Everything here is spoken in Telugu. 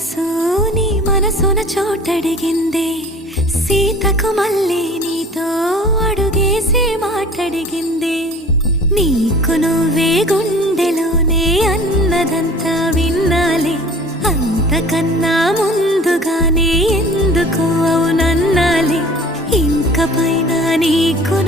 సొగసు నీ మనసున చోటడిగిందే, సీతకు మళ్ళీ నీతో అడుగేసి మాటడిగిందే. నీకు నువ్వే గుండెలోనే అన్నదంతా విన్నాలే, అంతకన్నా ముందుగానే ఎందుకు అవునన్నాలే. ఇంక పైన నీకు